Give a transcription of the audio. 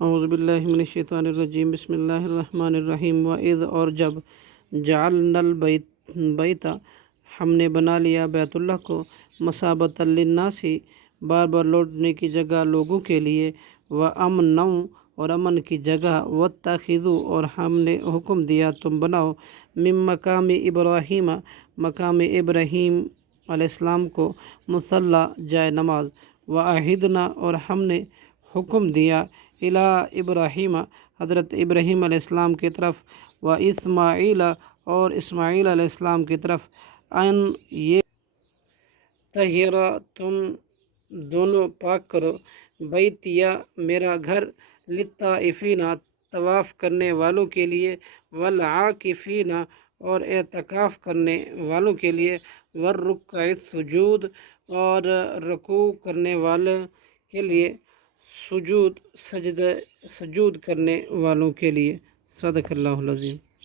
اعوذ باللہ من الشیطان الرجیم، بسم اللہ الرحمن الرحیم۔ وَإِذْ، اور جب، جعلنا البیت، ہم نے بنا لیا بیت اللہ کو، مثابۃ للناس، بار بار لوٹنے کی جگہ لوگوں کے لیے، وامنا، اور امن کی جگہ، واتخذوا، اور ہم نے حکم دیا تم بناؤ، من مقام ابراہیم، مقام ابراہیم علیہ السلام کو، مصلی، جائے نماز، وعہدنا، اور ہم نے حکم دیا، الی ابراہیم، حضرت ابراہیم علیہ السلام کی طرف، و اسماعیل، اور اسماعیل علیہ السلام کی طرف، ان یہ طہرا، تم دونوں پاک کرو، بیتیا، میرا گھر، للطائفین، طواف کرنے والوں کے لیے، والعاکفین، اور اعتکاف کرنے والوں کے لیے، والرکع السجود، اور رکوع کرنے والوں کے لیے، سجود کرنے والوں کے لیے۔ صدق اللہ العظیم۔